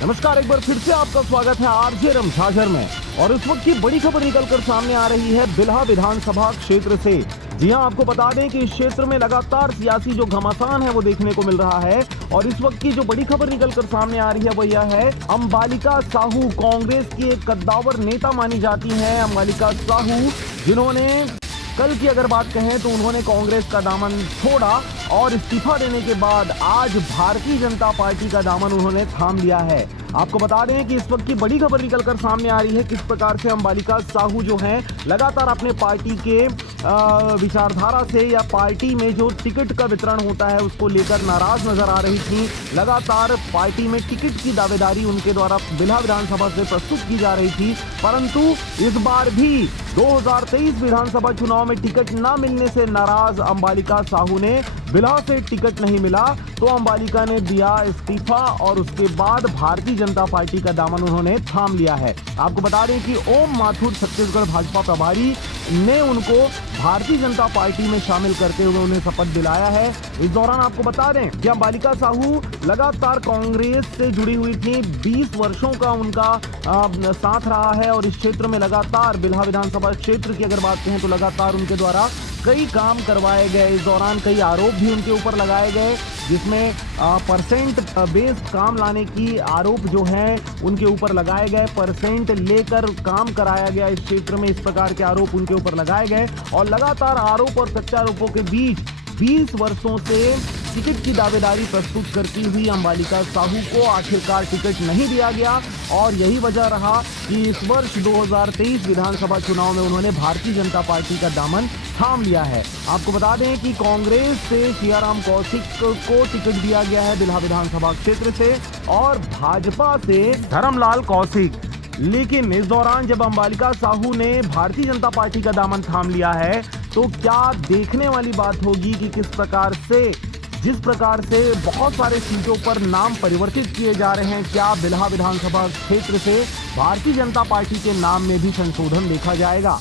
नमस्कार, एक बार फिर से आपका स्वागत है आरजे रमझाझर में। और इस वक्त की बड़ी खबर निकलकर सामने आ रही है बिल्हा विधानसभा क्षेत्र से। जी हां, आपको बता दें कि इस क्षेत्र में लगातार सियासी जो घमासान है वो देखने को मिल रहा है। और इस वक्त की जो बड़ी खबर निकलकर सामने आ रही है वो यह है, अंबालिका साहू कांग्रेस की एक कद्दावर नेता मानी जाती हैं। अंबालिका साहू, जिन्होंने कल की अगर बात कहें तो उन्होंने कांग्रेस का दामन छोड़ा और इस्तीफा देने के बाद आज भारतीय जनता पार्टी का दामन उन्होंने थाम लिया है। आपको बता दें कि इस वक्त की बड़ी खबर निकलकर सामने आ रही है किस प्रकार से अंबालिका साहू जो हैं लगातार अपने पार्टी के विचारधारा से या पार्टी में जो टिकट का वितरण होता है उसको लेकर नाराज नजर आ रही थी। लगातार पार्टी में टिकट की दावेदारी उनके द्वारा बिल्हा विधानसभा से प्रस्तुत की जा रही थी, परंतु इस बार भी 2023 विधानसभा चुनाव में टिकट न मिलने से नाराज अंबालिका साहू ने, बिल्हा से टिकट नहीं मिला तो अंबालिका ने दिया इस्तीफा और उसके बाद भारतीय जनता पार्टी का दामन उन्होंने थाम लिया है। आपको बता दें कि ओम माथुर छत्तीसगढ़ भाजपा प्रभारी ने उनको भारतीय जनता पार्टी में शामिल करते हुए उन्हें शपथ दिलाया है। इस दौरान आपको बता दें कि अंबालिका साहू लगातार कांग्रेस से जुड़ी हुई थी, 20 वर्षों का उनका साथ रहा है और इस क्षेत्र में लगातार बिल्हा विधानसभा क्षेत्र की अगर बात कहें तो लगातार उनके द्वारा कई काम करवाए गए। इस दौरान कई आरोप भी उनके ऊपर लगाए गए, जिसमें परसेंट बेस्ड काम लाने की आरोप जो हैं उनके ऊपर लगाए गए, परसेंट लेकर काम कराया गया इस क्षेत्र में, इस प्रकार के आरोप उनके ऊपर लगाए गए। और लगातार आरोप और प्रत्यारोपों के बीच 20 वर्षों से टिकट की दावेदारी प्रस्तुत करती हुई अंबालिका साहू को आखिरकार टिकट नहीं दिया गया और यही वजह रहा कि इस वर्ष 2023 विधानसभा चुनाव में उन्होंने भारतीय जनता पार्टी का दामन थाम लिया है। आपको बता दें कि कांग्रेस से सियाराम कौशिक को टिकट दिया गया है बिल्हा विधानसभा क्षेत्र से और भाजपा से धर्मलाल कौशिक। लेकिन इस दौरान जब अंबालिका साहू ने भारतीय जनता पार्टी का दामन थाम लिया है तो क्या देखने वाली बात होगी कि किस प्रकार से, जिस प्रकार से बहुत सारे सीटों पर नाम परिवर्तित किए जा रहे हैं, क्या बिल्हा विधानसभा क्षेत्र से भारतीय जनता पार्टी के नाम में भी संशोधन देखा जाएगा।